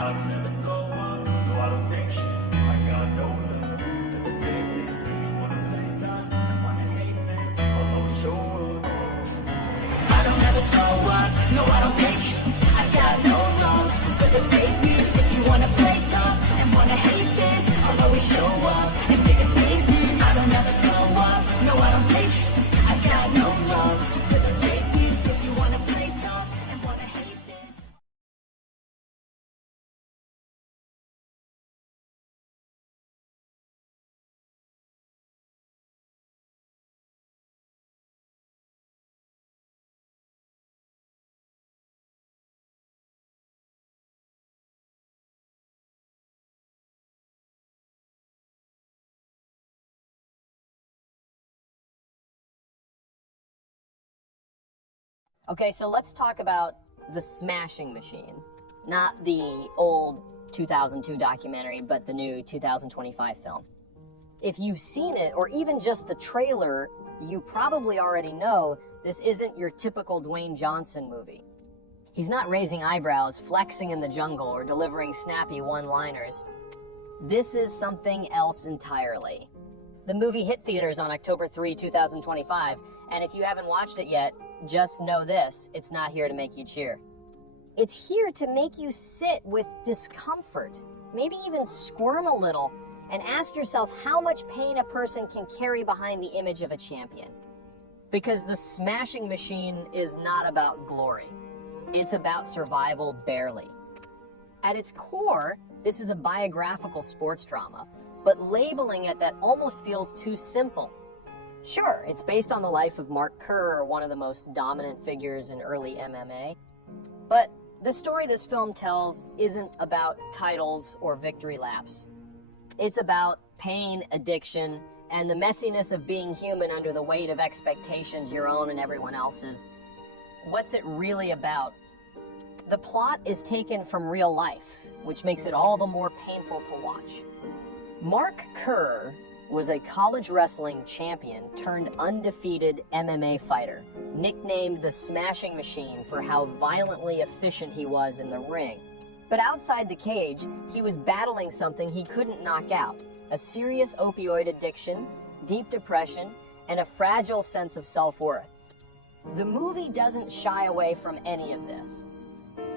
I don't ever slow up, no I don't take shit. I got no love for the fakeness. If you wanna play tough and wanna hate this, I'll always show up. I don't ever slow up, no I don't take shit. I got no love for the fakeness. If you wanna play tough and wanna hate this, I'll always show up and make a statement. I don't ever slow up, no I don't take shit. I got no love for the fakeness. If you wanna play tough and wanna hate this. Okay, so let's talk about The Smashing Machine. Not the old 2002 documentary, but the new 2025 film. If you've seen it, or even just the trailer, you probably already know this isn't your typical Dwayne Johnson movie. He's not raising eyebrows, flexing in the jungle, or delivering snappy one-liners. This is something else entirely. The movie hit theaters on October 3, 2025, and if you haven't watched it yet, just know this, it's not here to make you cheer. It's here to make you sit with discomfort, maybe even squirm a little, and ask yourself how much pain a person can carry behind the image of a champion. Because The Smashing Machine is not about glory. It's about survival barely. At its core, this is a biographical sports drama, but labeling it that almost feels too simple. Sure, it's based on the life of Mark Kerr, one of the most dominant figures in early MMA, but the story this film tells isn't about titles or victory laps. It's about pain, addiction, and the messiness of being human under the weight of expectations, your own and everyone else's. What's it really about? The plot is taken from real life, which makes it all the more painful to watch. Mark Kerr was a college wrestling champion turned undefeated MMA fighter, nicknamed the Smashing Machine for how violently efficient he was in the ring. But outside the cage, he was battling something he couldn't knock out: a serious opioid addiction, deep depression, and a fragile sense of self-worth. The movie doesn't shy away from any of this.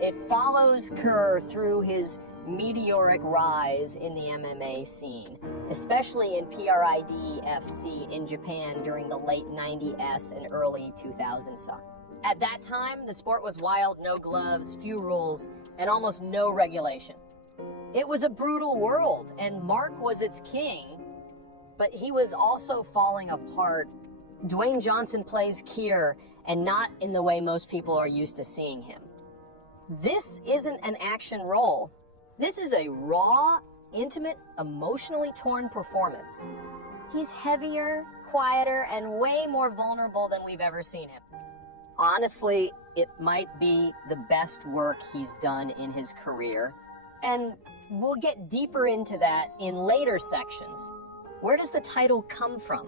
It follows Kerr through his meteoric rise in the MMA scene, especially in W.V.C in Japan during the late 90s and early 2000s. At that time, the sport was wild, no gloves, few rules, and almost no regulation. It was a brutal world, and Mark was its king, but he was also falling apart. Dwayne Johnson plays Keir, and not in the way most people are used to seeing him. This isn't an action role. This is a raw, intimate, emotionally torn performance. He's heavier, quieter, and way more vulnerable than we've ever seen him. Honestly, it might be the best work he's done in his career, and we'll get deeper into that in later sections. Where does the title come from?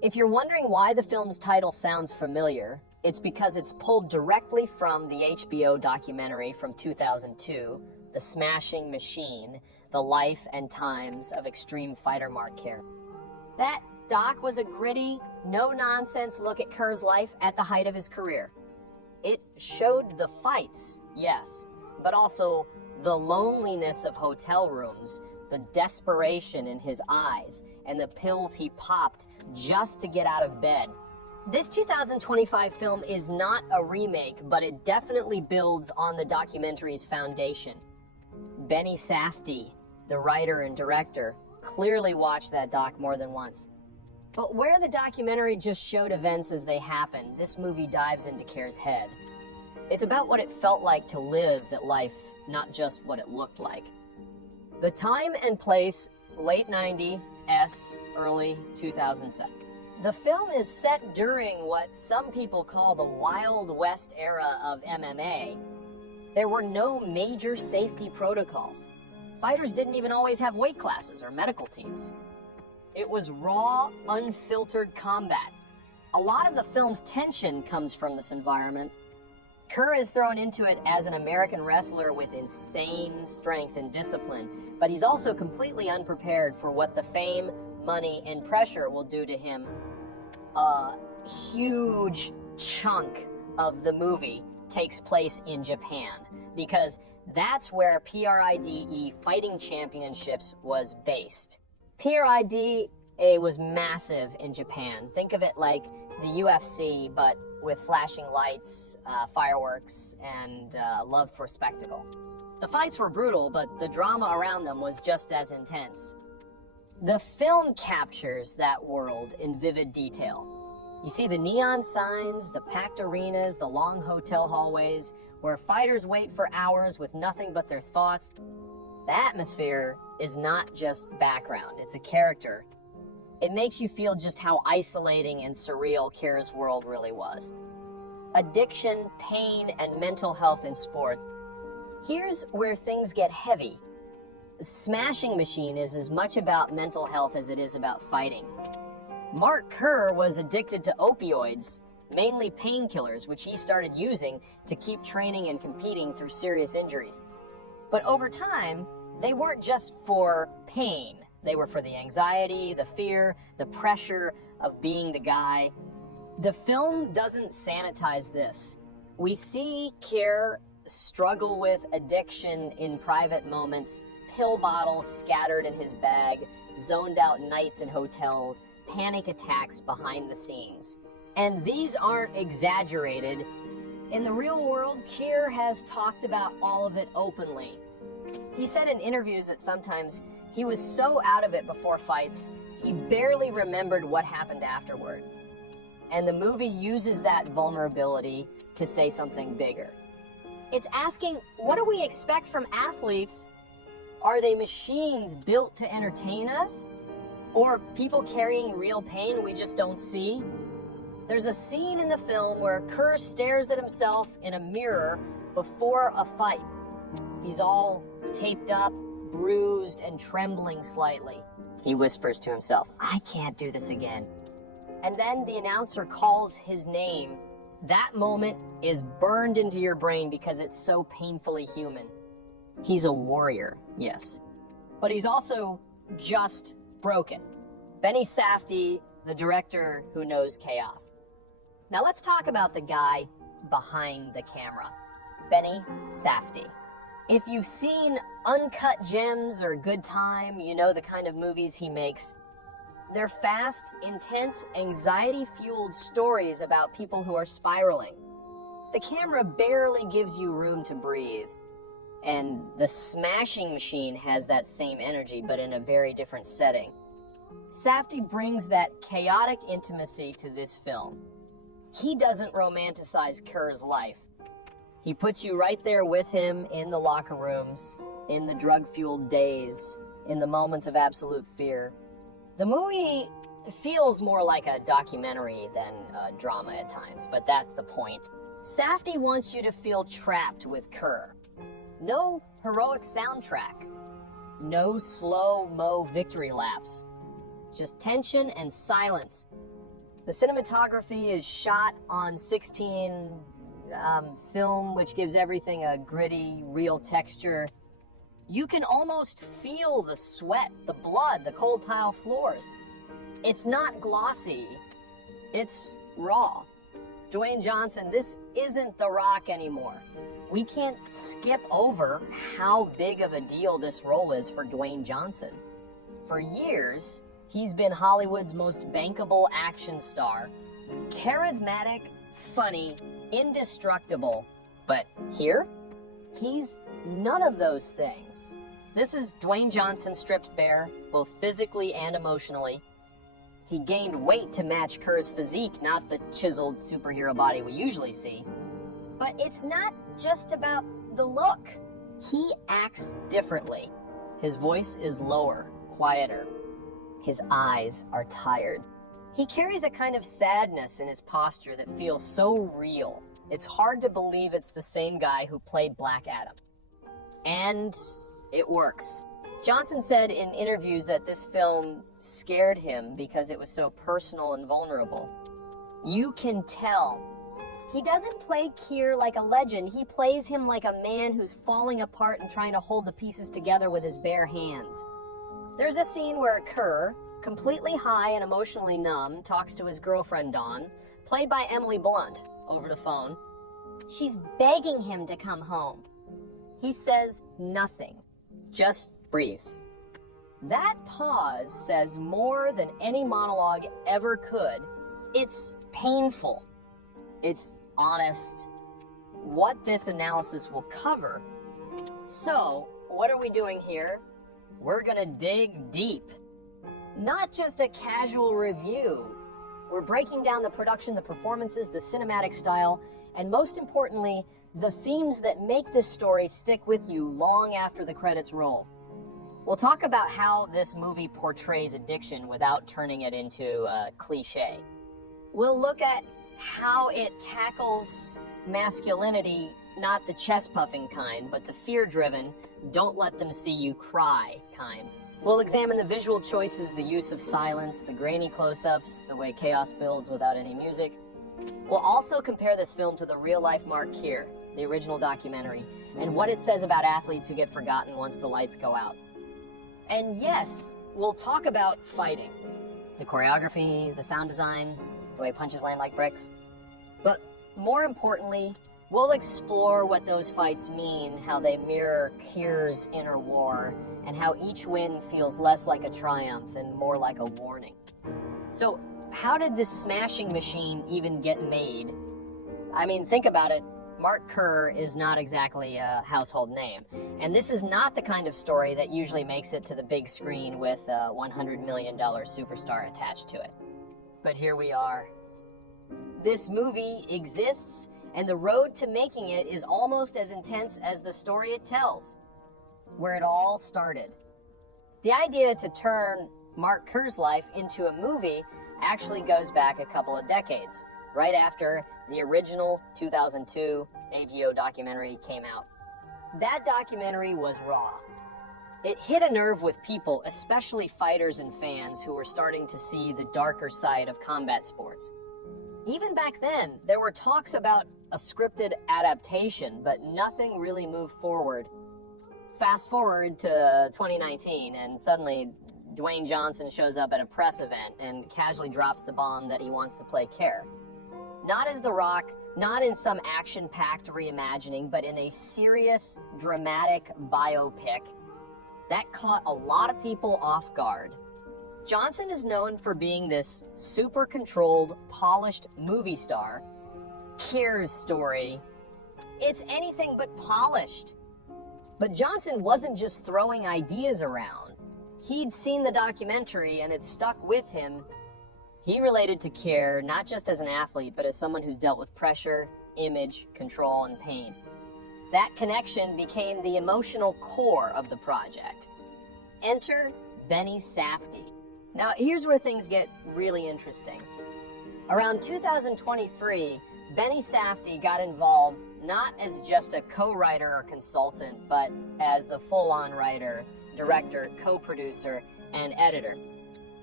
If you're wondering why the film's title sounds familiar, it's because it's pulled directly from the HBO documentary from 2002, The Smashing Machine, The Life and Times of Extreme Fighter Mark Kerr. That doc was a gritty, no-nonsense look at Kerr's life at the height of his career. It showed the fights, yes, but also the loneliness of hotel rooms, the desperation in his eyes, and the pills he popped just to get out of bed. This 2025 film is not a remake, but it definitely builds on the documentary's foundation. Benny Safdie, the writer and director, clearly watched that doc more than once. But where the documentary just showed events as they happened, this movie dives into Kerr's head. It's about what it felt like to live that life, not just what it looked like. The time and place, late 90s, early 2007. The film is set during what some people call the Wild West era of MMA. There were no major safety protocols. Fighters didn't even always have weight classes or medical teams. It was raw, unfiltered combat. A lot of the film's tension comes from this environment. Kerr is thrown into it as an American wrestler with insane strength and discipline, but he's also completely unprepared for what the fame, money, and pressure will do to him. A huge chunk of the movie takes place in Japan, because that's where PRIDE Fighting Championships was based. PRIDE was massive in Japan. Think of it like the UFC, but with flashing lights, fireworks, and love for spectacle. The fights were brutal, but the drama around them was just as intense. The film captures that world in vivid detail. You see the neon signs, the packed arenas, the long hotel hallways, where fighters wait for hours with nothing but their thoughts. The atmosphere is not just background, it's a character. It makes you feel just how isolating and surreal Kerr's world really was. Addiction, pain, and mental health in sports. Here's where things get heavy. Smashing Machine is as much about mental health as it is about fighting. Mark Kerr was addicted to opioids, mainly painkillers, which he started using to keep training and competing through serious injuries. But over time, they weren't just for pain. They were for the anxiety, the fear, the pressure of being the guy. The film doesn't sanitize this. We see Kerr struggle with addiction in private moments, pill bottles scattered in his bag, zoned out nights in hotels, panic attacks behind the scenes. And these aren't exaggerated. In the real world, Kerr has talked about all of it openly. He said in interviews that sometimes he was so out of it before fights, he barely remembered what happened afterward. And the movie uses that vulnerability to say something bigger. It's asking, what do we expect from athletes? Are they machines built to entertain us? Or people carrying real pain we just don't see? There's a scene in the film where Kerr stares at himself in a mirror before a fight. He's all taped up, bruised, and trembling slightly. He whispers to himself, I can't do this again. And then the announcer calls his name. That moment is burned into your brain because it's so painfully human. He's a warrior, yes. But he's also just broken. Benny Safdie, the director who knows chaos. Now let's talk about the guy behind the camera, Benny Safdie. If you've seen Uncut Gems or Good Time, you know the kind of movies he makes. They're fast, intense, anxiety-fueled stories about people who are spiraling. The camera barely gives you room to breathe. And the Smashing Machine has that same energy, but in a very different setting. Safdie brings that chaotic intimacy to this film. He doesn't romanticize Kerr's life. He puts you right there with him in the locker rooms, in the drug-fueled days, in the moments of absolute fear. The movie feels more like a documentary than a drama at times, but that's the point. Safdie wants you to feel trapped with Kerr. No heroic soundtrack. No slow-mo victory laps. Just tension and silence. The cinematography is shot on 16 film, which gives everything a gritty, real texture. You can almost feel the sweat, the blood, the cold tile floors. It's not glossy, it's raw. Dwayne Johnson, this isn't The Rock anymore. We can't skip over how big of a deal this role is for Dwayne Johnson. For years, he's been Hollywood's most bankable action star. Charismatic, funny, indestructible. But here, he's none of those things. This is Dwayne Johnson stripped bare, both physically and emotionally. He gained weight to match Kerr's physique, not the chiseled superhero body we usually see. But it's not just about the look. He acts differently. His voice is lower, quieter. His eyes are tired. He carries a kind of sadness in his posture that feels so real. It's hard to believe it's the same guy who played Black Adam. And it works. Johnson said in interviews that this film scared him because it was so personal and vulnerable. You can tell He doesn't play Keir like a legend. He plays him like a man who's falling apart and trying to hold the pieces together with his bare hands. There's a scene where Kerr, completely high and emotionally numb, talks to his girlfriend Dawn, played by Emily Blunt, over the phone. She's begging him to come home. He says nothing, just breathes. That pause says more than any monologue ever could. It's painful. It's honest. What this analysis will cover. So, what are we doing here? We're gonna dig deep. Not just a casual review. We're breaking down the production, the performances, the cinematic style, and most importantly, the themes that make this story stick with you long after the credits roll. We'll talk about how this movie portrays addiction without turning it into a cliche. We'll look at how it tackles masculinity, not the chest-puffing kind, but the fear-driven, don't let them see you cry kind. We'll examine the visual choices, the use of silence, the grainy close-ups, the way chaos builds without any music. We'll also compare this film to the real-life Mark Keir, the original documentary, and what it says about athletes who get forgotten once the lights go out. And yes, we'll talk about fighting. The choreography, the sound design, the way punches land like bricks. But more importantly, we'll explore what those fights mean, how they mirror Keir's inner war, and how each win feels less like a triumph and more like a warning. So, how did this smashing machine even get made? I mean, think about it. Mark Kerr is not exactly a household name. And this is not the kind of story that usually makes it to the big screen with a $100 million superstar attached to it. But here we are. This movie exists, and the road to making it is almost as intense as the story it tells, where it all started. The idea to turn Mark Kerr's life into a movie actually goes back a couple of decades, right after the original 2002 AGO documentary came out. That documentary was raw. It hit a nerve with people, especially fighters and fans who were starting to see the darker side of combat sports. Even back then, there were talks about a scripted adaptation, but nothing really moved forward. Fast forward to 2019, and suddenly Dwayne Johnson shows up at a press event and casually drops the bomb that he wants to play Keir. Not as The Rock, not in some action-packed reimagining, but in a serious, dramatic biopic that caught a lot of people off guard. Johnson is known for being this super-controlled, polished movie star. Keir's story, it's anything but polished. But Johnson wasn't just throwing ideas around. He'd seen the documentary and it stuck with him. He related to Keir not just as an athlete, but as someone who's dealt with pressure, image, control, and pain. That connection became the emotional core of the project. Enter Benny Safdie. Now, here's where things get really interesting. Around 2023, Benny Safdie got involved not as just a co-writer or consultant, but as the full-on writer, director, co-producer, and editor.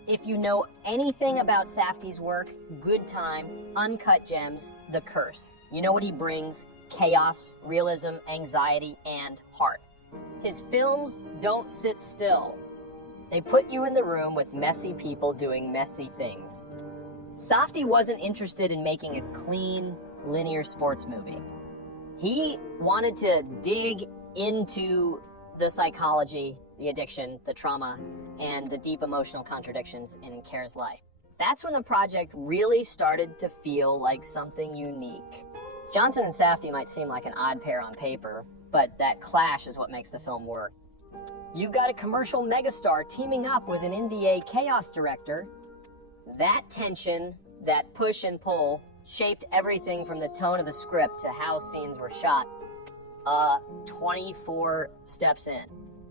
If you know anything about Safdie's work, Good Time, Uncut Gems, The Curse. You know what he brings: chaos, realism, anxiety, and heart. His films don't sit still. They put you in the room with messy people doing messy things. Safdie wasn't interested in making a clean, linear sports movie. He wanted to dig into the psychology, the addiction, the trauma, and the deep emotional contradictions in Keir's life. That's when the project really started to feel like something unique. Johnson and Safdie might seem like an odd pair on paper, but that clash is what makes the film work. You've got a commercial megastar teaming up with an NDA chaos director. That tension, that push and pull, shaped everything from the tone of the script to how scenes were shot. 24 steps in.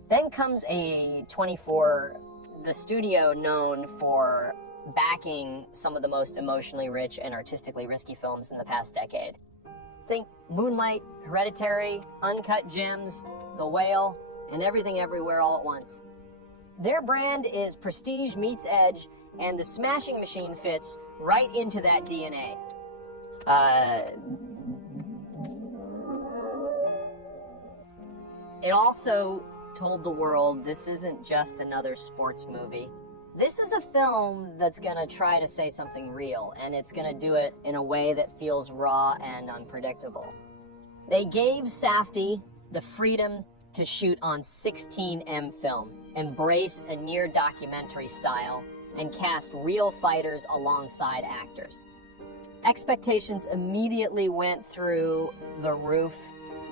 Then comes A24, the studio known for backing some of the most emotionally rich and artistically risky films in the past decade. Think Moonlight, Hereditary, Uncut Gems, The Whale, and Everything Everywhere All at Once. Their brand is prestige meets edge, and the smashing machine fits right into that DNA. It also told the world this isn't just another sports movie. This is a film that's gonna try to say something real, and it's gonna do it in a way that feels raw and unpredictable. They gave Safdie the freedom to shoot on 16mm film, embrace a near documentary style, and cast real fighters alongside actors. Expectations immediately went through the roof.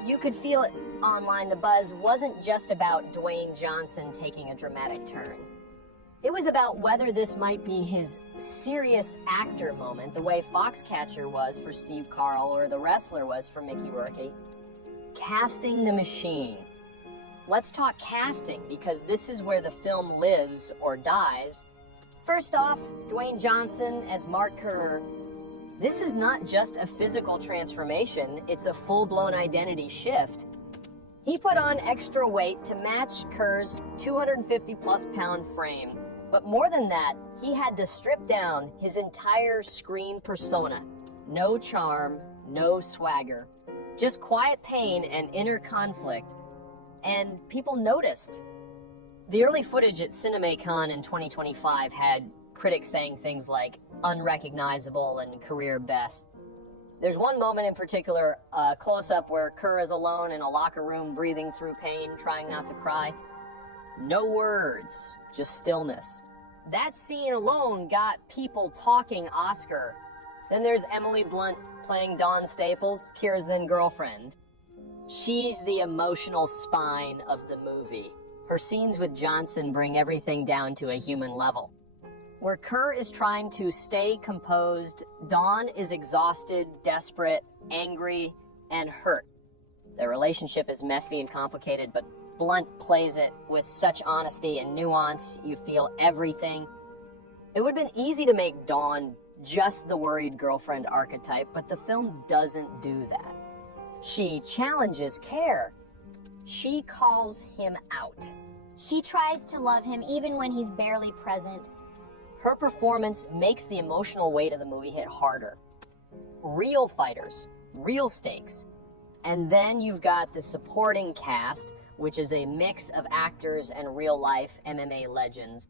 You could feel it online. The buzz wasn't just about Dwayne Johnson taking a dramatic turn. It was about whether this might be his serious actor moment, the way Foxcatcher was for Steve Carell or The Wrestler was for Mickey Rourke. Casting the machine. Let's talk casting, because this is where the film lives or dies. First off, Dwayne Johnson as Mark Kerr. This is not just a physical transformation, it's a full-blown identity shift. He put on extra weight to match Kerr's 250-plus pound frame. But more than that, he had to strip down his entire screen persona. No charm, no swagger, just quiet pain and inner conflict. And people noticed. The early footage at CinemaCon in 2025 had critics saying things like unrecognizable and career best. There's one moment in particular, a close-up where Kerr is alone in a locker room breathing through pain, trying not to cry. No words, just stillness. That scene alone got people talking Oscar. Then there's Emily Blunt playing Dawn Staples, Keira's then girlfriend. She's the emotional spine of the movie. Her scenes with Johnson bring everything down to a human level. Where Kerr is trying to stay composed, Dawn is exhausted, desperate, angry, and hurt. Their relationship is messy and complicated, but Blunt plays it with such honesty and nuance. You feel everything. It would have been easy to make Dawn just the worried girlfriend archetype, but the film doesn't do that. She challenges Kerr. She calls him out. She tries to love him even when he's barely present. Her performance makes the emotional weight of the movie hit harder. Real fighters, real stakes. And then you've got the supporting cast, which is a mix of actors and real-life MMA legends.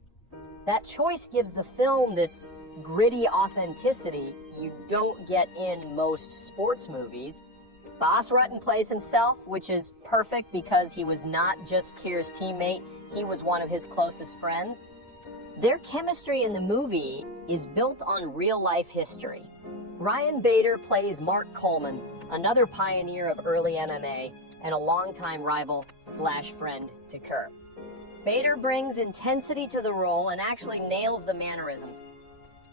That choice gives the film this gritty authenticity you don't get in most sports movies. Bas Rutten plays himself, which is perfect because he was not just Keir's teammate, he was one of his closest friends. Their chemistry in the movie is built on real-life history. Ryan Bader plays Mark Coleman, another pioneer of early MMA and a longtime rival/friend to Kerr. Bader brings intensity to the role and actually nails the mannerisms.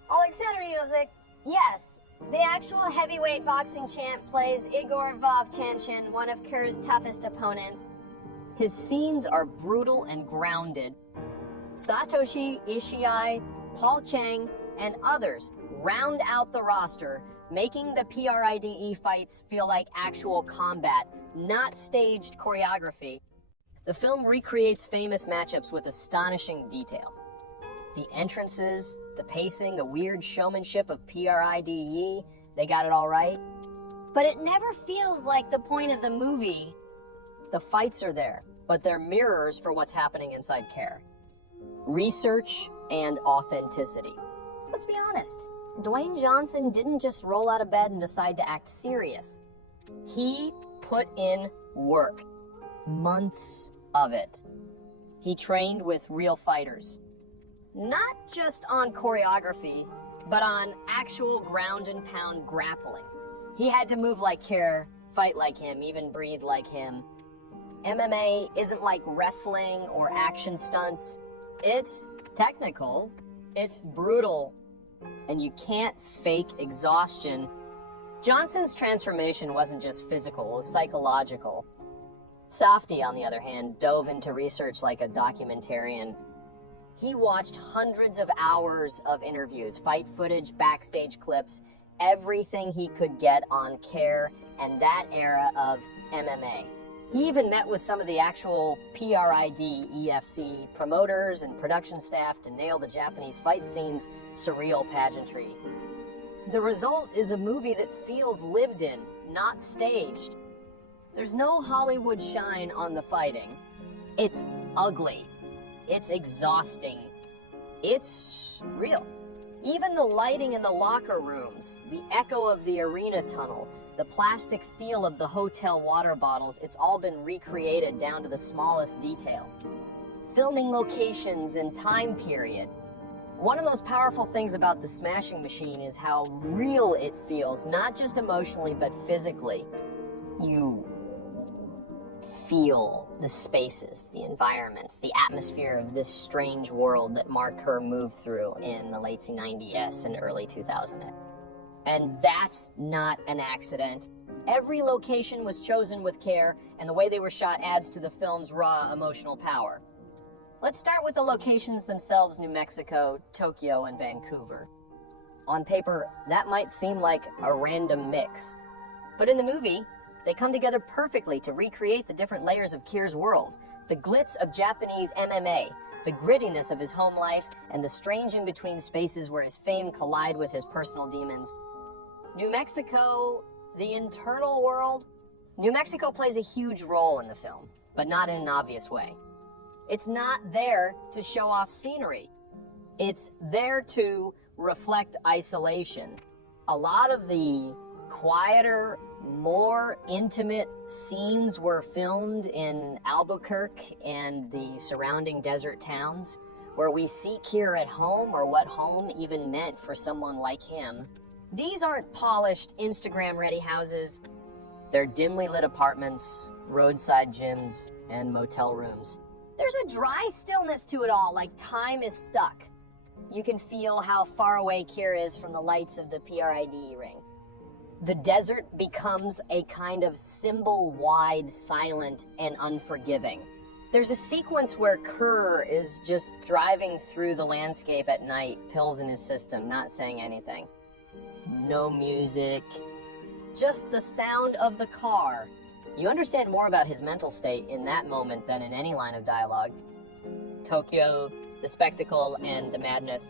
Alexander Usyk, yes. The actual heavyweight boxing champ plays Igor Vovchanchin, one of Kerr's toughest opponents. His scenes are brutal and grounded. Satoshi Ishii, Paul Chang, and others round out the roster, making the PRIDE fights feel like actual combat, not staged choreography. The film recreates famous matchups with astonishing detail. The entrances, the pacing, the weird showmanship of PRIDE, they got it all right. But it never feels like the point of the movie. The fights are there, but they're mirrors for what's happening inside Kerr. Research and authenticity. Let's be honest, Dwayne Johnson didn't just roll out of bed and decide to act serious. He put in work. Months of it. He trained with real fighters. Not just on choreography, but on actual ground and pound grappling. He had to move like Kerr, fight like him, even breathe like him. MMA isn't like wrestling or action stunts. It's technical, it's brutal, and you can't fake exhaustion. Johnson's transformation wasn't just physical, it was psychological. Safdie, on the other hand, dove into research like a documentarian. He watched hundreds of hours of interviews, fight footage, backstage clips, everything he could get on Kerr and that era of MMA. He even met with some of the actual PRIDE promoters and production staff to nail the Japanese fight scenes' surreal pageantry. The result is a movie that feels lived in, not staged. There's no Hollywood shine on the fighting. It's ugly. It's exhausting. It's real. Even the lighting in the locker rooms, the echo of the arena tunnel, the plastic feel of the hotel water bottles, it's all been recreated down to the smallest detail. Filming locations and time period. One of the most powerful things about the Smashing Machine is how real it feels, not just emotionally, but physically. You feel the spaces, the environments, the atmosphere of this strange world that Mark Kerr moved through in the late 90s and early 2000s. And that's not an accident. Every location was chosen with care, and the way they were shot adds to the film's raw emotional power. Let's start with the locations themselves: New Mexico, Tokyo, and Vancouver. On paper, that might seem like a random mix, but in the movie, they come together perfectly to recreate the different layers of Keir's world, the glitz of Japanese MMA, the grittiness of his home life, and the strange in-between spaces where his fame collide with his personal demons. New Mexico, the internal world. New Mexico plays a huge role in the film, but not in an obvious way. It's not there to show off scenery. It's there to reflect isolation. A lot of the quieter, more intimate scenes were filmed in Albuquerque and the surrounding desert towns, where we see Keir at home, or what home even meant for someone like him. These aren't polished, Instagram-ready houses. They're dimly lit apartments, roadside gyms, and motel rooms. There's a dry stillness to it all, like time is stuck. You can feel how far away Keir is from the lights of the PRID ring. The desert becomes a kind of symbol-wide, silent, and unforgiving. There's a sequence where Kerr is just driving through the landscape at night, pills in his system, not saying anything. No music, just the sound of the car. You understand more about his mental state in that moment than in any line of dialogue. Tokyo, the spectacle, and the madness.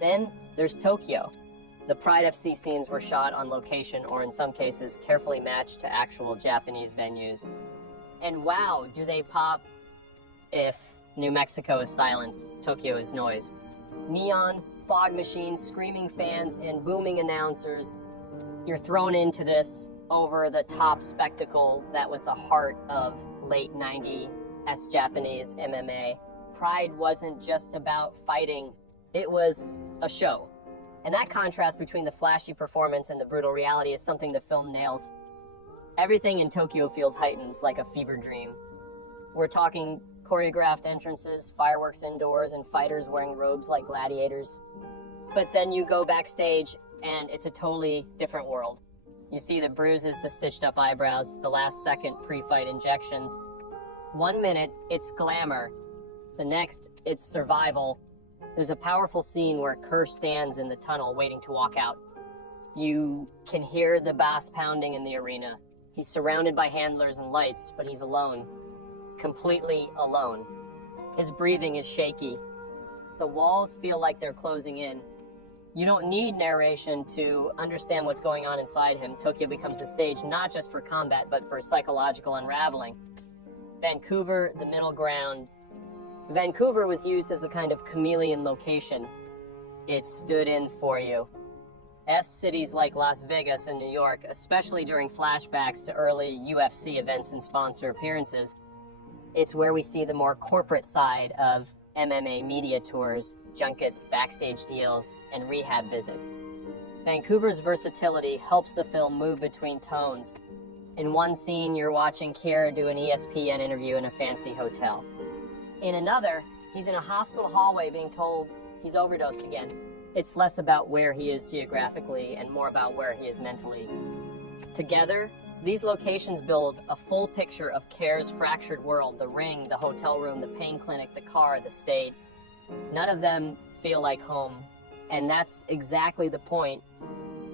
Then there's Tokyo. The Pride FC scenes were shot on location, or in some cases, carefully matched to actual Japanese venues. And wow, do they pop if New Mexico is silence, Tokyo is noise. Neon, fog machines, screaming fans, and booming announcers. You're thrown into this over-the-top spectacle that was the heart of late 90s Japanese MMA. Pride wasn't just about fighting, it was a show. And that contrast between the flashy performance and the brutal reality is something the film nails. Everything in Tokyo feels heightened, like a fever dream. We're talking choreographed entrances, fireworks indoors, and fighters wearing robes like gladiators. But then you go backstage, and it's a totally different world. You see the bruises, the stitched up eyebrows, the last second pre-fight injections. 1 minute, it's glamour. The next, it's survival. There's a powerful scene where Kerr stands in the tunnel waiting to walk out. You can hear the bass pounding in the arena. He's surrounded by handlers and lights, but he's alone. Completely alone. His breathing is shaky. The walls feel like they're closing in. You don't need narration to understand what's going on inside him. Tokyo becomes a stage not just for combat, but for psychological unraveling. Vancouver, the middle ground. Vancouver was used as a kind of chameleon location. It stood in for you. Cities like Las Vegas and New York, especially during flashbacks to early UFC events and sponsor appearances, it's where we see the more corporate side of MMA media tours, junkets, backstage deals, and rehab visit. Vancouver's versatility helps the film move between tones. In one scene, you're watching Keir do an ESPN interview in a fancy hotel. In another, he's in a hospital hallway being told he's overdosed again. It's less about where he is geographically and more about where he is mentally. Together, these locations build a full picture of Keir's fractured world: the ring, the hotel room, the pain clinic, the car, the stage. None of them feel like home, and that's exactly the point.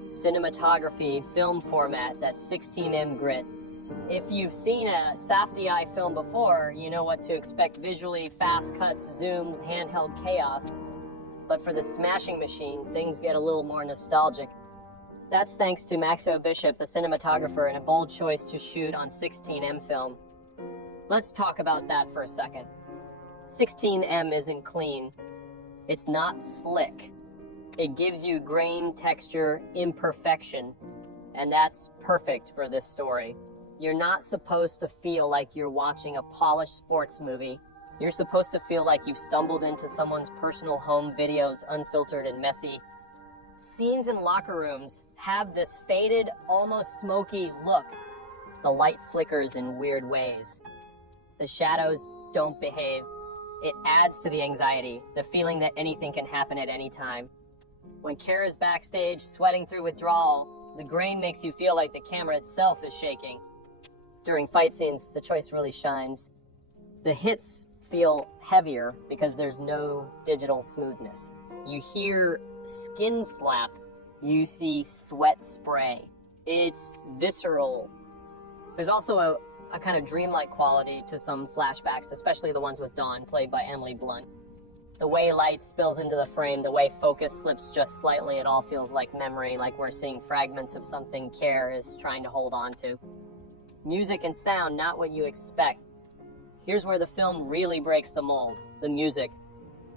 Cinematography, film format, that 16mm grit. If you've seen a Safdie film before, you know what to expect visually: fast cuts, zooms, handheld chaos. But for the Smashing Machine, things get a little more nostalgic. That's thanks to Maxo Bishop, the cinematographer, and a bold choice to shoot on 16mm film. Let's talk about that for a second. 16mm isn't clean. It's not slick. It gives you grain, texture, imperfection, and that's perfect for this story. You're not supposed to feel like you're watching a polished sports movie. You're supposed to feel like you've stumbled into someone's personal home videos, unfiltered and messy. Scenes in locker rooms have this faded, almost smoky look. The light flickers in weird ways. The shadows don't behave. It adds to the anxiety, the feeling that anything can happen at any time. When Kara's backstage, sweating through withdrawal, the grain makes you feel like the camera itself is shaking. During fight scenes, the choice really shines. The hits feel heavier because there's no digital smoothness. You hear skin slap, you see sweat spray. It's visceral. There's also a kind of dreamlike quality to some flashbacks, especially the ones with Dawn, played by Emily Blunt. The way light spills into the frame, the way focus slips just slightly, it all feels like memory, like we're seeing fragments of something Care is trying to hold on to. Music and sound, not what you expect. Here's where the film really breaks the mold, the music.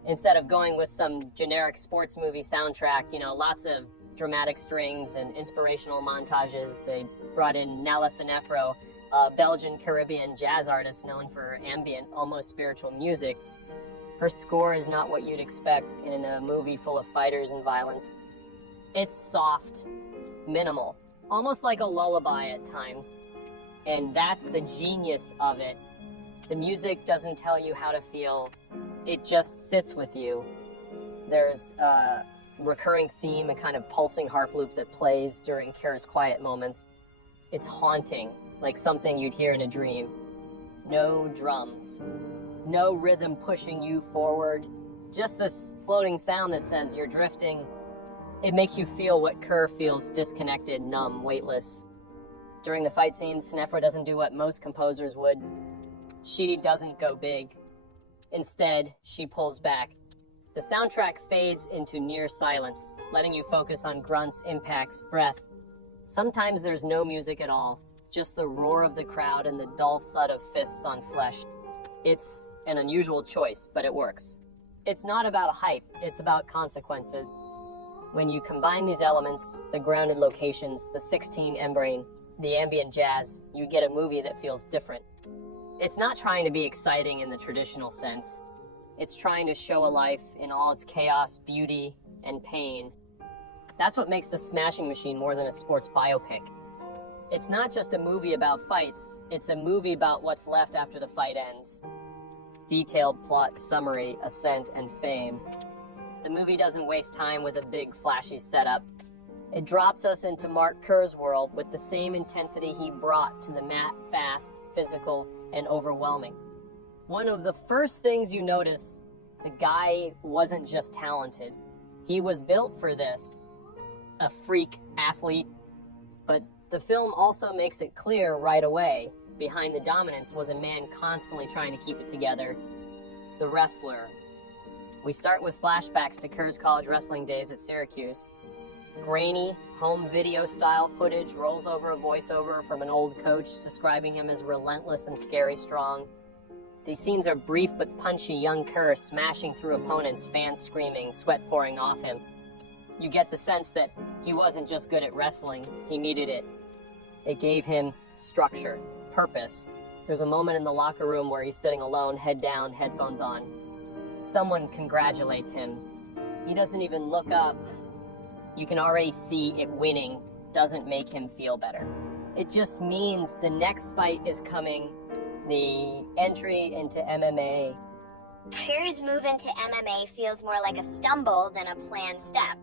Instead of going with some generic sports movie soundtrack, lots of dramatic strings and inspirational montages, they brought in Nala Sinefro, a Belgian Caribbean jazz artist known for ambient, almost spiritual music. Her score is not what you'd expect in a movie full of fighters and violence. It's soft, minimal, almost like a lullaby at times. And that's the genius of it. The music doesn't tell you how to feel, it just sits with you. There's a recurring theme, a kind of pulsing harp loop that plays during Kara's quiet moments. It's haunting, like something you'd hear in a dream. No drums. No rhythm pushing you forward, just this floating sound that says you're drifting. It makes you feel what Kerr feels, disconnected, numb, weightless. During the fight scenes, Sinefro doesn't do what most composers would. She doesn't go big. Instead, she pulls back. The soundtrack fades into near silence, letting you focus on grunts, impacts, breath. Sometimes there's no music at all, just the roar of the crowd and the dull thud of fists on flesh. It's an unusual choice, but it works. It's not about hype, it's about consequences. When you combine these elements, the grounded locations, the 16 brain, the ambient jazz, you get a movie that feels different. It's not trying to be exciting in the traditional sense. It's trying to show a life in all its chaos, beauty, and pain. That's what makes The Smashing Machine more than a sports biopic. It's not just a movie about fights, it's a movie about what's left after the fight ends. Detailed plot, summary, ascent, and fame. The movie doesn't waste time with a big, flashy setup. It drops us into Mark Kerr's world with the same intensity he brought to the mat, fast, physical, and overwhelming. One of the first things you notice, the guy wasn't just talented. He was built for this. A freak athlete. But the film also makes it clear right away, behind the dominance was a man constantly trying to keep it together. The wrestler. We start with flashbacks to Kerr's college wrestling days at Syracuse. Grainy, home video style footage rolls over a voiceover from an old coach describing him as relentless and scary strong. These scenes are brief but punchy, young Kerr smashing through opponents, fans screaming, sweat pouring off him. You get the sense that he wasn't just good at wrestling, he needed it. It gave him structure, purpose. There's a moment in the locker room where he's sitting alone, head down, headphones on. Someone congratulates him. He doesn't even look up. You can already see it winning doesn't make him feel better. It just means the next fight is coming, the entry into MMA. Kerr's move into MMA feels more like a stumble than a planned step.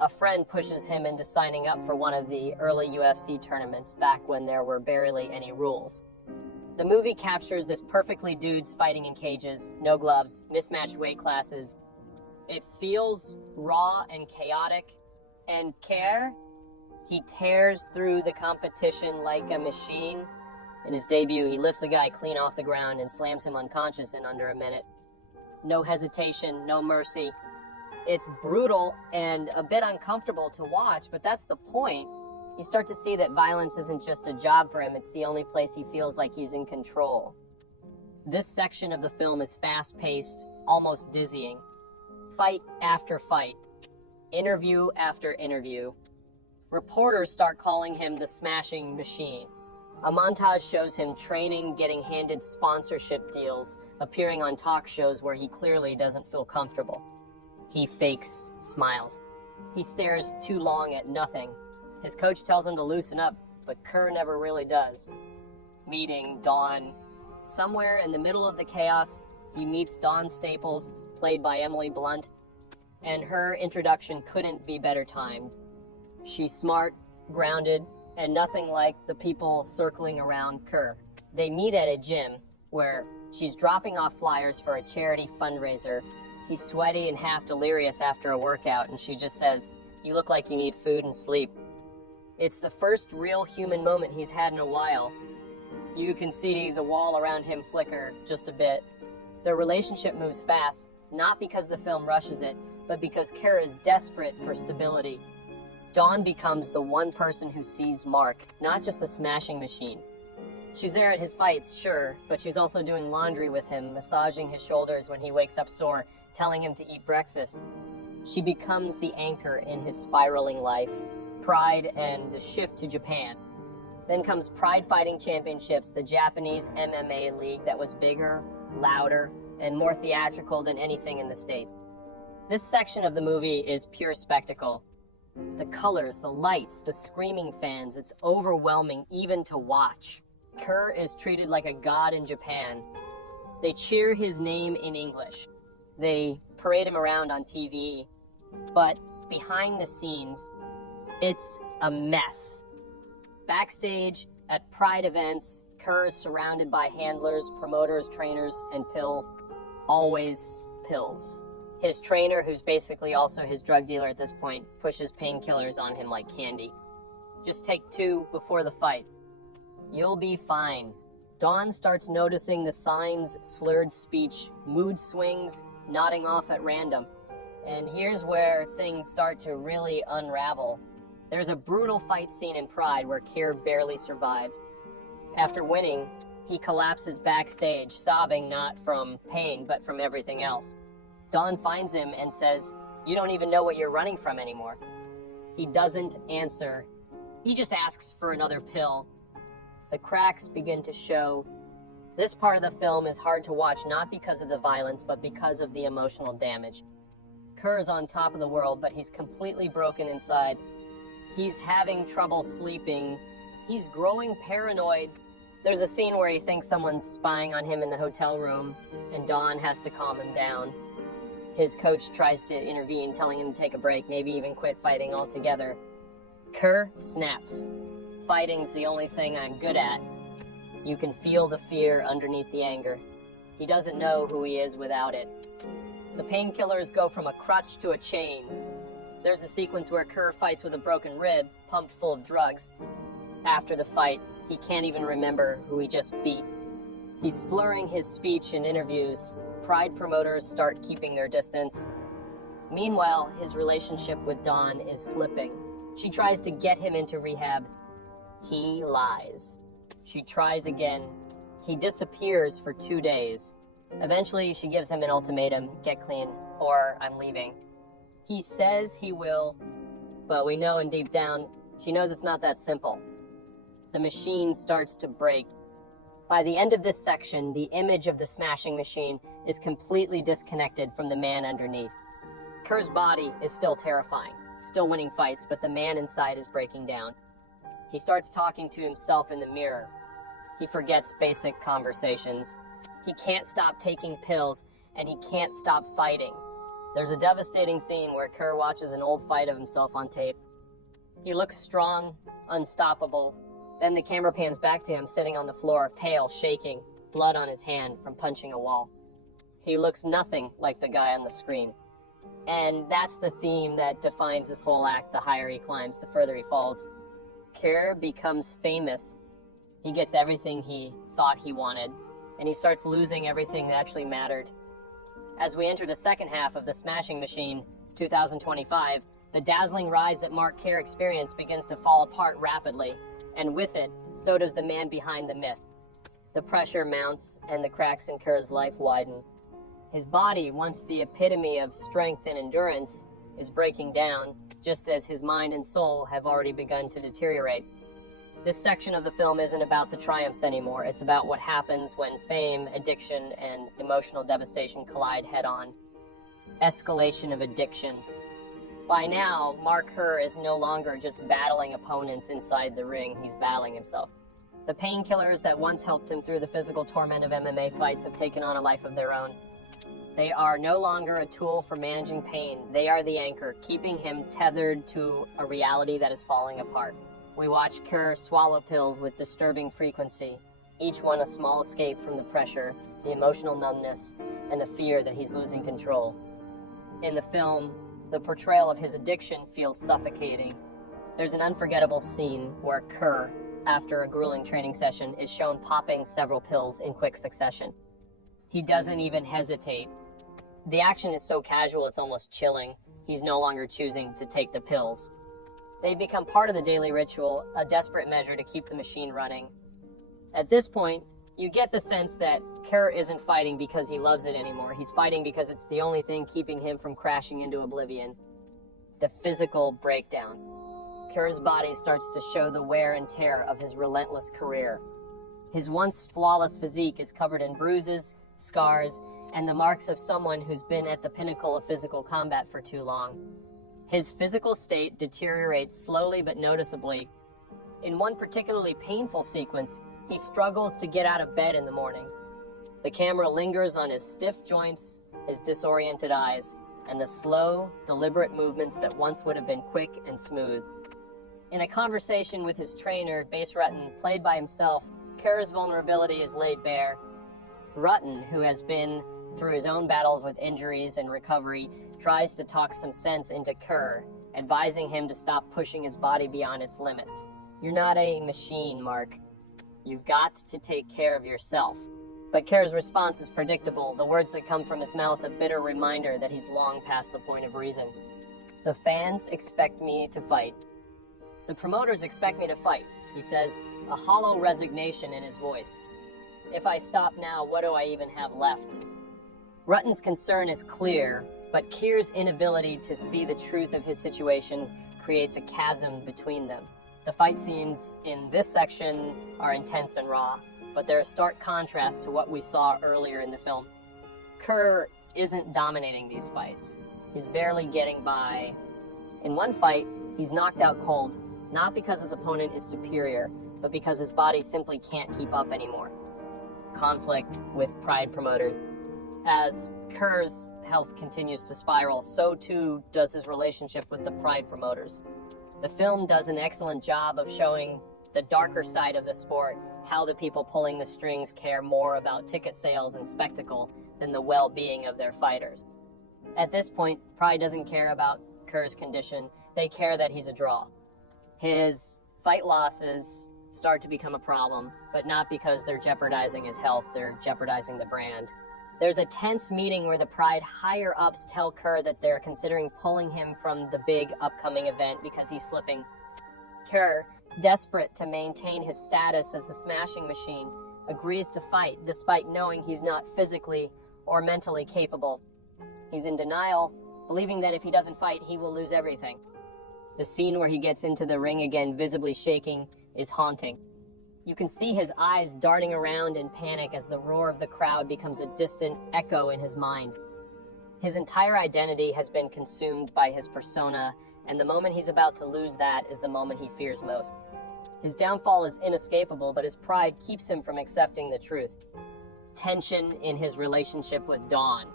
A friend pushes him into signing up for one of the early UFC tournaments back when there were barely any rules. The movie captures this perfectly dudes fighting in cages, no gloves, mismatched weight classes. It feels raw and chaotic. And Kerr, he tears through the competition like a machine. In his debut, he lifts a guy clean off the ground and slams him unconscious in under a minute. No hesitation, no mercy. It's brutal and a bit uncomfortable to watch, but that's the point. You start to see that violence isn't just a job for him, it's the only place he feels like he's in control. This section of the film is fast-paced, almost dizzying. Fight after fight. Interview after interview. Reporters start calling him the smashing machine. A montage shows him training, getting handed sponsorship deals, appearing on talk shows where he clearly doesn't feel comfortable. He fakes smiles. He stares too long at nothing. His coach tells him to loosen up, but Kerr never really does. Meeting Dawn. Somewhere in the middle of the chaos, he meets Dawn Staples, played by Emily Blunt, and her introduction couldn't be better timed. She's smart, grounded, and nothing like the people circling around Kerr. They meet at a gym where she's dropping off flyers for a charity fundraiser. He's sweaty and half delirious after a workout, and she just says, "You look like you need food and sleep." It's the first real human moment he's had in a while. You can see the wall around him flicker just a bit. Their relationship moves fast, not because the film rushes it, but because Kara is desperate for stability. Dawn becomes the one person who sees Mark, not just the smashing machine. She's there at his fights, sure, but she's also doing laundry with him, massaging his shoulders when he wakes up sore, telling him to eat breakfast. She becomes the anchor in his spiraling life, Pride and the shift to Japan. Then comes Pride Fighting Championships, the Japanese MMA league that was bigger, louder, and more theatrical than anything in the States. This section of the movie is pure spectacle. The colors, the lights, the screaming fans, it's overwhelming even to watch. Kerr is treated like a god in Japan. They cheer his name in English. They parade him around on TV. But behind the scenes, it's a mess. Backstage, at Pride events, Kerr is surrounded by handlers, promoters, trainers, and pills. Always pills. His trainer, who's basically also his drug dealer at this point, pushes painkillers on him like candy. Just take 2 before the fight. You'll be fine. Dawn starts noticing the signs, slurred speech, mood swings, nodding off at random. And here's where things start to really unravel. There's a brutal fight scene in Pride where Kerr barely survives. After winning, he collapses backstage, sobbing not from pain, but from everything else. Dawn finds him and says, "You don't even know what you're running from anymore." He doesn't answer. He just asks for another pill. The cracks begin to show. This part of the film is hard to watch, not because of the violence, but because of the emotional damage. Kerr is on top of the world, but he's completely broken inside. He's having trouble sleeping. He's growing paranoid. There's a scene where he thinks someone's spying on him in the hotel room, and Dawn has to calm him down. His coach tries to intervene, telling him to take a break, maybe even quit fighting altogether. Kerr snaps. "Fighting's the only thing I'm good at." You can feel the fear underneath the anger. He doesn't know who he is without it. The painkillers go from a crutch to a chain. There's a sequence where Kerr fights with a broken rib, pumped full of drugs. After the fight, he can't even remember who he just beat. He's slurring his speech in interviews. Pride promoters start keeping their distance. Meanwhile, his relationship with Dawn is slipping. She tries to get him into rehab. He lies. She tries again. He disappears for 2 days. Eventually, she gives him an ultimatum: get clean, or I'm leaving. He says he will, but we know and deep down, she knows it's not that simple. The machine starts to break. By the end of this section, the image of the smashing machine is completely disconnected from the man underneath. Kerr's body is still terrifying, still winning fights, but the man inside is breaking down. He starts talking to himself in the mirror. He forgets basic conversations. He can't stop taking pills, and he can't stop fighting. There's a devastating scene where Kerr watches an old fight of himself on tape. He looks strong, unstoppable. Then the camera pans back to him sitting on the floor, pale, shaking, blood on his hand from punching a wall. He looks nothing like the guy on the screen. And that's the theme that defines this whole act. The higher he climbs, the further he falls. Kerr becomes famous. He gets everything he thought he wanted, and he starts losing everything that actually mattered. As we enter the second half of The Smashing Machine, 2025, the dazzling rise that Mark Kerr experienced begins to fall apart rapidly, and with it, so does the man behind the myth. The pressure mounts, and the cracks in Kerr's life widen. His body, once the epitome of strength and endurance, is breaking down, just as his mind and soul have already begun to deteriorate. This section of the film isn't about the triumphs anymore. It's about what happens when fame, addiction, and emotional devastation collide head-on. Escalation of addiction. By now, Mark Kerr is no longer just battling opponents inside the ring, he's battling himself. The painkillers that once helped him through the physical torment of MMA fights have taken on a life of their own. They are no longer a tool for managing pain. They are the anchor, keeping him tethered to a reality that is falling apart. We watch Kerr swallow pills with disturbing frequency, each one a small escape from the pressure, the emotional numbness, and the fear that he's losing control. In the film, the portrayal of his addiction feels suffocating. There's an unforgettable scene where Kerr, after a grueling training session, is shown popping several pills in quick succession. He doesn't even hesitate. The action is so casual it's almost chilling. He's no longer choosing to take the pills. They become part of the daily ritual, a desperate measure to keep the machine running. At this point, you get the sense that Kerr isn't fighting because he loves it anymore. He's fighting because it's the only thing keeping him from crashing into oblivion. The physical breakdown. Kerr's body starts to show the wear and tear of his relentless career. His once flawless physique is covered in bruises, scars, and the marks of someone who's been at the pinnacle of physical combat for too long. His physical state deteriorates slowly but noticeably. In one particularly painful sequence, he struggles to get out of bed in the morning. The camera lingers on his stiff joints, his disoriented eyes, and the slow, deliberate movements that once would have been quick and smooth. In a conversation with his trainer, Bass Rutten, played by himself, Kerr's vulnerability is laid bare. Rutten, who has been through his own battles with injuries and recovery, tries to talk some sense into Kerr, advising him to stop pushing his body beyond its limits. You're not a machine, Mark. You've got to take care of yourself. But Kerr's response is predictable, the words that come from his mouth a bitter reminder that he's long past the point of reason. The fans expect me to fight. The promoters expect me to fight, he says, a hollow resignation in his voice. If I stop now, what do I even have left? Rutten's concern is clear, but Kerr's inability to see the truth of his situation creates a chasm between them. The fight scenes in this section are intense and raw, but they're a stark contrast to what we saw earlier in the film. Kerr isn't dominating these fights. He's barely getting by. In one fight, he's knocked out cold, not because his opponent is superior, but because his body simply can't keep up anymore. Conflict with Pride promoters. As Kerr's health continues to spiral, so too does his relationship with the Pride promoters. The film does an excellent job of showing the darker side of the sport, how the people pulling the strings care more about ticket sales and spectacle than the well-being of their fighters. At this point, Pride doesn't care about Kerr's condition. They care that he's a draw. His fight losses start to become a problem, but not because they're jeopardizing his health, they're jeopardizing the brand. There's a tense meeting where the Pride higher-ups tell Kerr that they're considering pulling him from the big upcoming event because he's slipping. Kerr, desperate to maintain his status as the smashing machine, agrees to fight despite knowing he's not physically or mentally capable. He's in denial, believing that if he doesn't fight, he will lose everything. The scene where he gets into the ring again, visibly shaking, is haunting. You can see his eyes darting around in panic as the roar of the crowd becomes a distant echo in his mind. His entire identity has been consumed by his persona, and the moment he's about to lose that is the moment he fears most. His downfall is inescapable, but his pride keeps him from accepting the truth. Tension in his relationship with Dawn.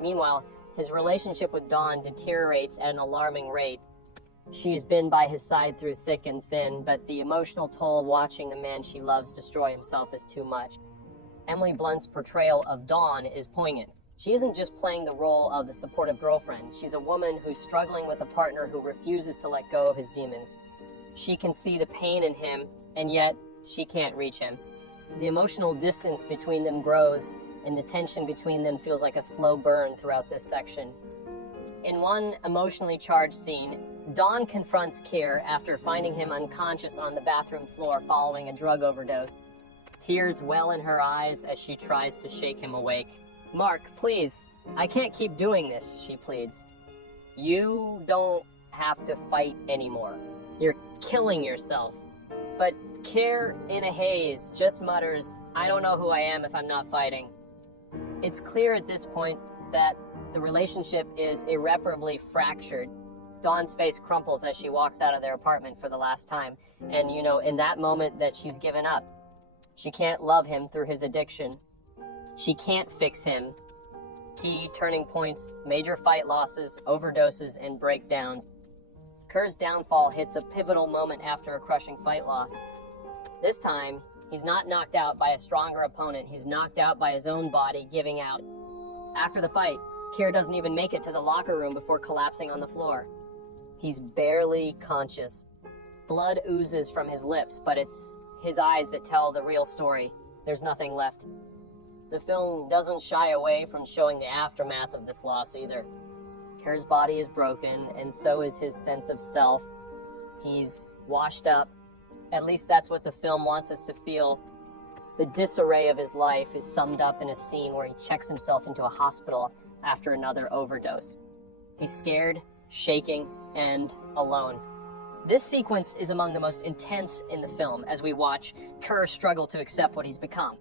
Meanwhile, his relationship with Dawn deteriorates at an alarming rate. She's been by his side through thick and thin, but the emotional toll watching the man she loves destroy himself is too much. Emily Blunt's portrayal of Dawn is poignant. She isn't just playing the role of the supportive girlfriend. She's a woman who's struggling with a partner who refuses to let go of his demons. She can see the pain in him, and yet she can't reach him. The emotional distance between them grows, and the tension between them feels like a slow burn throughout this section. In one emotionally charged scene, Dawn confronts Keir after finding him unconscious on the bathroom floor following a drug overdose. Tears well in her eyes as she tries to shake him awake. "Mark, please, I can't keep doing this," she pleads. "You don't have to fight anymore. You're killing yourself." But Keir, in a haze, just mutters, "I don't know who I am if I'm not fighting." It's clear at this point that the relationship is irreparably fractured. Dawn's face crumples as she walks out of their apartment for the last time. And in that moment that she's given up. She can't love him through his addiction. She can't fix him. Key turning points, major fight losses, overdoses, and breakdowns. Kerr's downfall hits a pivotal moment after a crushing fight loss. This time, he's not knocked out by a stronger opponent. He's knocked out by his own body giving out. After the fight, Keir doesn't even make it to the locker room before collapsing on the floor. He's barely conscious. Blood oozes from his lips, but it's his eyes that tell the real story. There's nothing left. The film doesn't shy away from showing the aftermath of this loss either. Keir's body is broken, and so is his sense of self. He's washed up. At least that's what the film wants us to feel. The disarray of his life is summed up in a scene where he checks himself into a hospital after another overdose. He's scared, shaking, and alone. This sequence is among the most intense in the film as we watch Keir struggle to accept what he's become.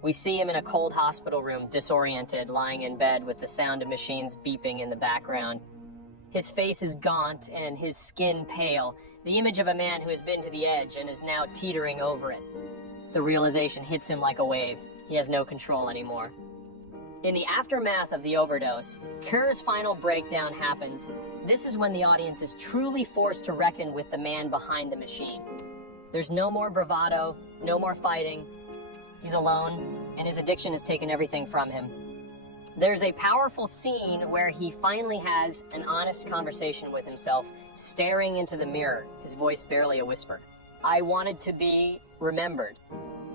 We see him in a cold hospital room, disoriented, lying in bed with the sound of machines beeping in the background. His face is gaunt and his skin pale, the image of a man who has been to the edge and is now teetering over it. The realization hits him like a wave. He has no control anymore. In the aftermath of the overdose, Keir's final breakdown happens. This is when the audience is truly forced to reckon with the man behind the machine. There's no more bravado, no more fighting. He's alone, and his addiction has taken everything from him. There's a powerful scene where he finally has an honest conversation with himself, staring into the mirror, his voice barely a whisper. "I wanted to be remembered.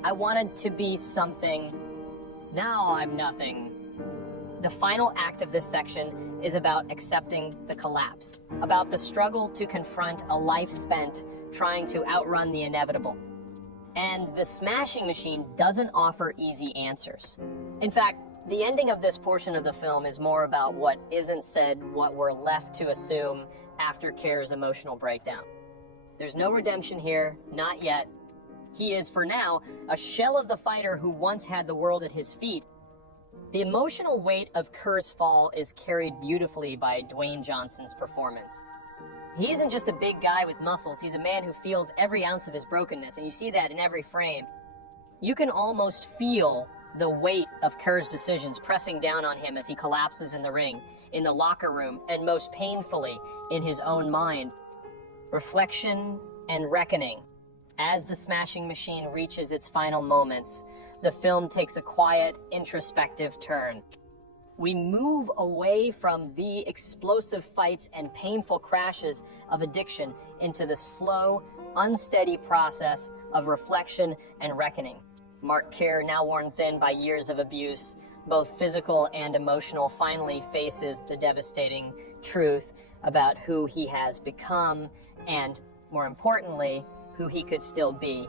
I wanted to be something. Now I'm nothing." The final act of this section is about accepting the collapse, about the struggle to confront a life spent trying to outrun the inevitable. And the smashing machine doesn't offer easy answers. In fact, the ending of this portion of the film is more about what isn't said, what we're left to assume after Keir's emotional breakdown. There's no redemption here, not yet. He is, for now, a shell of the fighter who once had the world at his feet. The emotional weight of Keir's fall is carried beautifully by Dwayne Johnson's performance. He isn't just a big guy with muscles, he's a man who feels every ounce of his brokenness, and you see that in every frame. You can almost feel the weight of Keir's decisions pressing down on him as he collapses in the ring, in the locker room, and most painfully, in his own mind. Reflection and reckoning. As the smashing machine reaches its final moments, the film takes a quiet, introspective turn. We move away from the explosive fights and painful crashes of addiction into the slow, unsteady process of reflection and reckoning. Mark Keir, now worn thin by years of abuse, both physical and emotional, finally faces the devastating truth about who he has become and, more importantly, who he could still be.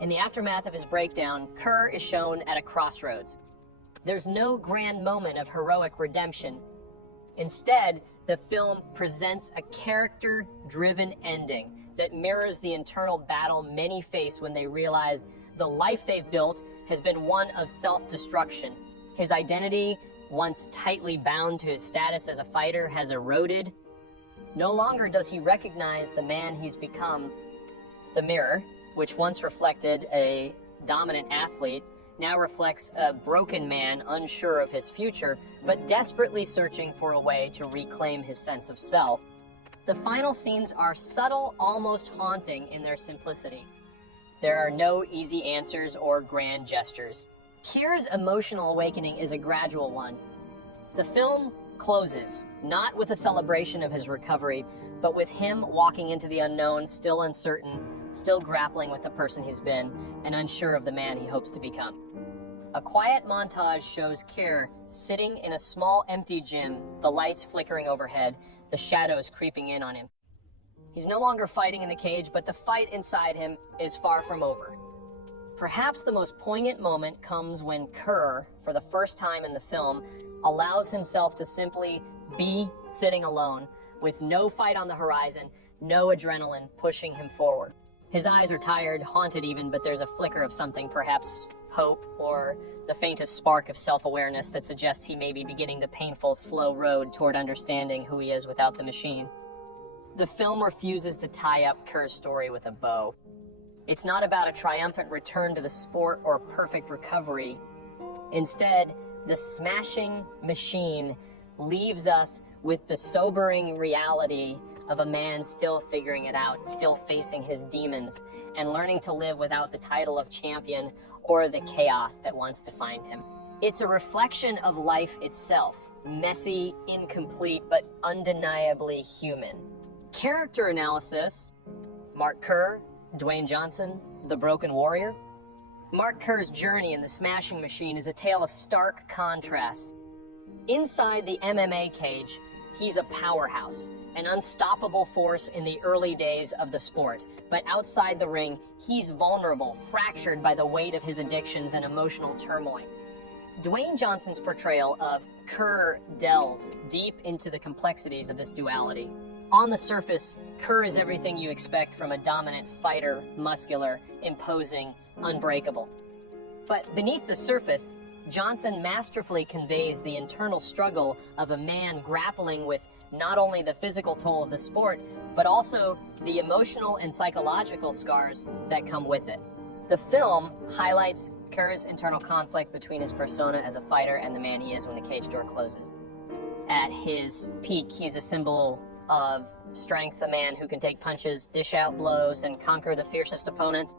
In the aftermath of his breakdown, Keir is shown at a crossroads. There's no grand moment of heroic redemption. Instead, the film presents a character-driven ending that mirrors the internal battle many face when they realize the life they've built has been one of self-destruction. His identity, once tightly bound to his status as a fighter, has eroded. No longer does he recognize the man he's become. The mirror, which once reflected a dominant athlete, now reflects a broken man unsure of his future, but desperately searching for a way to reclaim his sense of self. The final scenes are subtle, almost haunting in their simplicity. There are no easy answers or grand gestures. Keir's emotional awakening is a gradual one. The film closes, not with a celebration of his recovery, but with him walking into the unknown, still uncertain, still grappling with the person he's been, and unsure of the man he hopes to become. A quiet montage shows Kerr sitting in a small empty gym, the lights flickering overhead, the shadows creeping in on him. He's no longer fighting in the cage, but the fight inside him is far from over. Perhaps the most poignant moment comes when Kerr, for the first time in the film, allows himself to simply be sitting alone, with no fight on the horizon, no adrenaline pushing him forward. His eyes are tired, haunted even, but there's a flicker of something, perhaps hope, or the faintest spark of self-awareness that suggests he may be beginning the painful, slow road toward understanding who he is without the machine. The film refuses to tie up Kerr's story with a bow. It's not about a triumphant return to the sport or perfect recovery. Instead, the smashing machine leaves us with the sobering reality of a man still figuring it out, still facing his demons, and learning to live without the title of champion or the chaos that once defined him. It's a reflection of life itself, messy, incomplete, but undeniably human. Character analysis: Mark Kerr, Dwayne Johnson, the Broken Warrior. Mark Kerr's journey in the Smashing Machine is a tale of stark contrast. Inside the MMA cage, he's a powerhouse, an unstoppable force in the early days of the sport. But outside the ring, he's vulnerable, fractured by the weight of his addictions and emotional turmoil. Dwayne Johnson's portrayal of Kerr delves deep into the complexities of this duality. On the surface, Kerr is everything you expect from a dominant fighter, muscular, imposing, unbreakable. But beneath the surface, Johnson masterfully conveys the internal struggle of a man grappling with not only the physical toll of the sport, but also the emotional and psychological scars that come with it. The film highlights Kerr's internal conflict between his persona as a fighter and the man he is when the cage door closes. At his peak, he's a symbol of strength, a man who can take punches, dish out blows, and conquer the fiercest opponents.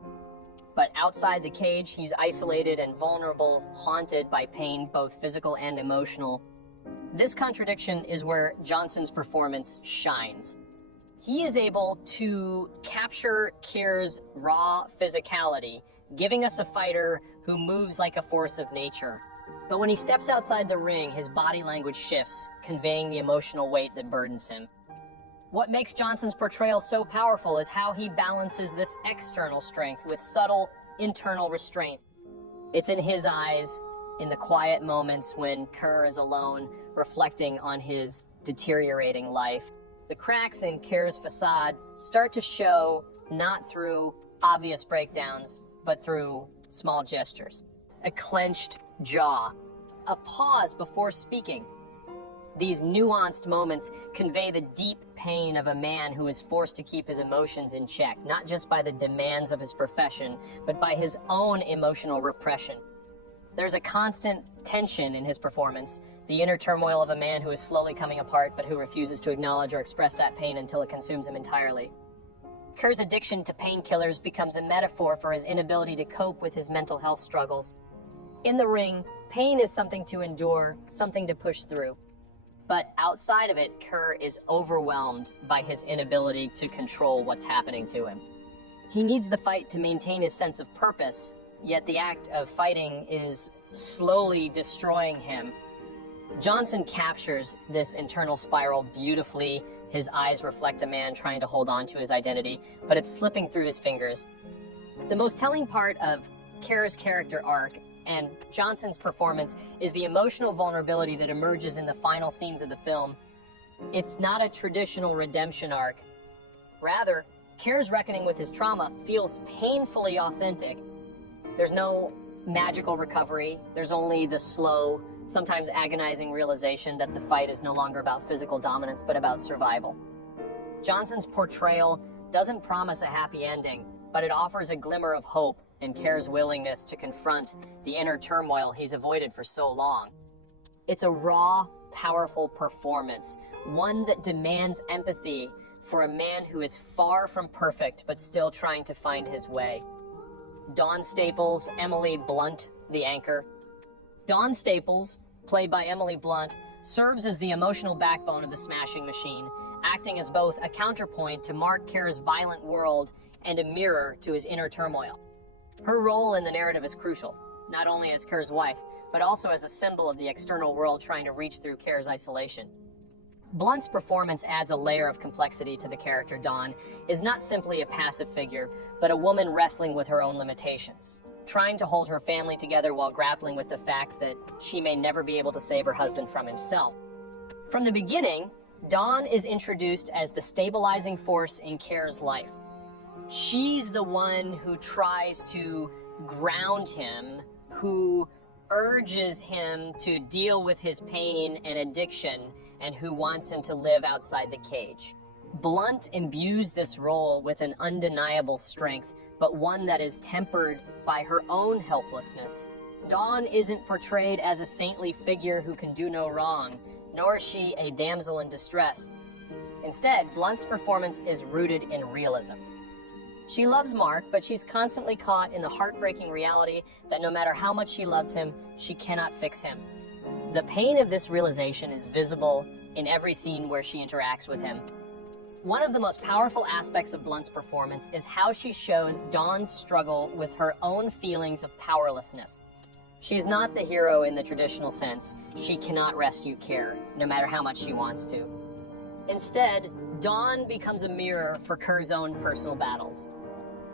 But outside the cage, he's isolated and vulnerable, haunted by pain, both physical and emotional. This contradiction is where Johnson's performance shines. He is able to capture Kerr's raw physicality, giving us a fighter who moves like a force of nature. But when he steps outside the ring, his body language shifts, conveying the emotional weight that burdens him. What makes Johnson's portrayal so powerful is how he balances this external strength with subtle internal restraint. It's in his eyes, in the quiet moments when Kerr is alone, reflecting on his deteriorating life. The cracks in Kerr's facade start to show not through obvious breakdowns, but through small gestures. A clenched jaw, a pause before speaking. These nuanced moments convey the deep pain of a man who is forced to keep his emotions in check, not just by the demands of his profession, but by his own emotional repression. There's a constant tension in his performance, the inner turmoil of a man who is slowly coming apart, but who refuses to acknowledge or express that pain until it consumes him entirely. Kerr's addiction to painkillers becomes a metaphor for his inability to cope with his mental health struggles. In the ring, pain is something to endure, something to push through. But outside of it, Kerr is overwhelmed by his inability to control what's happening to him. He needs the fight to maintain his sense of purpose, yet the act of fighting is slowly destroying him. Johnson captures this internal spiral beautifully. His eyes reflect a man trying to hold on to his identity, but it's slipping through his fingers. The most telling part of Kerr's character arc and Johnson's performance is the emotional vulnerability that emerges in the final scenes of the film. It's not a traditional redemption arc. Rather, Kerr's reckoning with his trauma feels painfully authentic. There's no magical recovery. There's only the slow, sometimes agonizing realization that the fight is no longer about physical dominance, but about survival. Johnson's portrayal doesn't promise a happy ending, but it offers a glimmer of hope in Kerr's willingness to confront the inner turmoil he's avoided for so long. It's a raw, powerful performance, one that demands empathy for a man who is far from perfect but still trying to find his way. Dawn Staples, Emily Blunt, the anchor. Dawn Staples, played by Emily Blunt, serves as the emotional backbone of the Smashing Machine, acting as both a counterpoint to Mark Kerr's violent world and a mirror to his inner turmoil. Her role in the narrative is crucial. not only as Kerr's wife, but also as a symbol of the external world trying to reach through Kerr's isolation. Blunt's performance adds a layer of complexity to the character. Dawn is not simply a passive figure, but a woman wrestling with her own limitations, trying to hold her family together while grappling with the fact that she may never be able to save her husband from himself. From the beginning, Dawn is introduced as the stabilizing force in Kerr's life. She's the one who tries to ground him, who urges him to deal with his pain and addiction, and who wants him to live outside the cage. Blunt imbues this role with an undeniable strength, but one that is tempered by her own helplessness. Dawn isn't portrayed as a saintly figure who can do no wrong, nor is she a damsel in distress. Instead, Blunt's performance is rooted in realism. She loves Mark, but she's constantly caught in the heartbreaking reality that no matter how much she loves him, she cannot fix him. The pain of this realization is visible in every scene where she interacts with him. One of the most powerful aspects of Blunt's performance is how she shows Dawn's struggle with her own feelings of powerlessness. She's not the hero in the traditional sense. She cannot rescue Kerr, no matter how much she wants to. Instead, Dawn becomes a mirror for Kerr's own personal battles.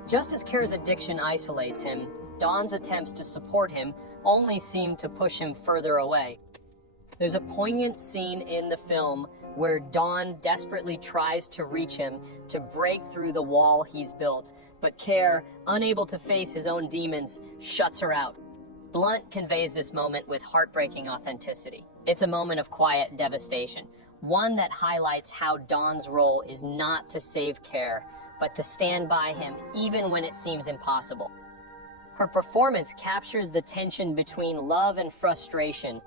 Just as Kerr's addiction isolates him, Dawn's attempts to support him only seem to push him further away. There's a poignant scene in the film where Dawn desperately tries to reach him to break through the wall he's built, but Kerr, unable to face his own demons, shuts her out. Blunt conveys this moment with heartbreaking authenticity. It's a moment of quiet devastation, one that highlights how Dawn's role is not to save Kerr, but to stand by him even when it seems impossible. Her performance captures the tension between love and frustration.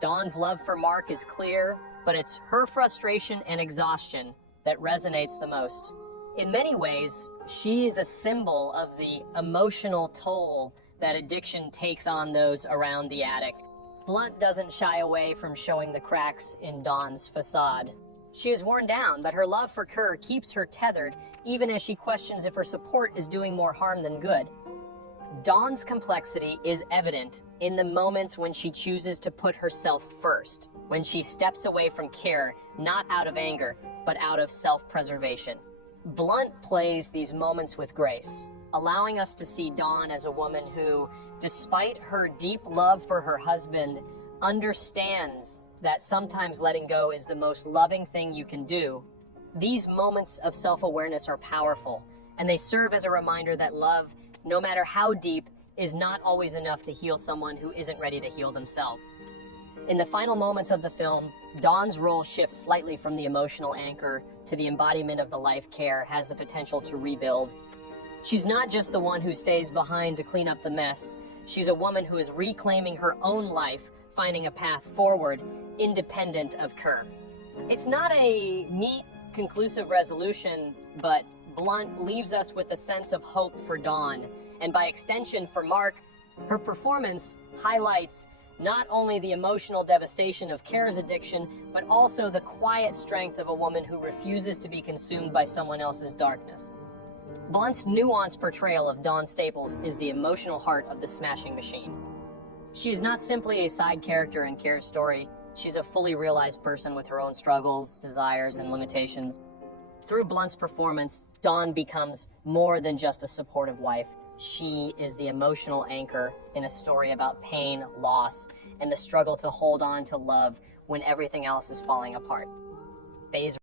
Dawn's love for Mark is clear, but it's her frustration and exhaustion that resonates the most. In many ways, she is a symbol of the emotional toll that addiction takes on those around the addict. Blunt doesn't shy away from showing the cracks in Dawn's facade. She is worn down, but her love for Kerr keeps her tethered, even as she questions if her support is doing more harm than good. Dawn's complexity is evident in the moments when she chooses to put herself first, when she steps away from Kerr, not out of anger, but out of self-preservation. Blunt plays these moments with grace, allowing us to see Dawn as a woman who, despite her deep love for her husband, understands that sometimes letting go is the most loving thing you can do. These moments of self-awareness are powerful, and they serve as a reminder that love, no matter how deep, is not always enough to heal someone who isn't ready to heal themselves. In the final moments of the film, Dawn's role shifts slightly from the emotional anchor to the embodiment of the life Kerr has the potential to rebuild. She's not just the one who stays behind to clean up the mess. She's a woman who is reclaiming her own life, finding a path forward, independent of Kerr. It's not a neat, conclusive resolution, but Blunt leaves us with a sense of hope for Dawn, and by extension for Mark. Her performance highlights not only the emotional devastation of Kerr's addiction, but also the quiet strength of a woman who refuses to be consumed by someone else's darkness. Blunt's nuanced portrayal of Dawn Staples is the emotional heart of the Smashing Machine. She is not simply a side character in Kerr's story. She's a fully realized person with her own struggles, desires, and limitations. Through Blunt's performance, Dawn becomes more than just a supportive wife. She is the emotional anchor in a story about pain, loss, and the struggle to hold on to love when everything else is falling apart.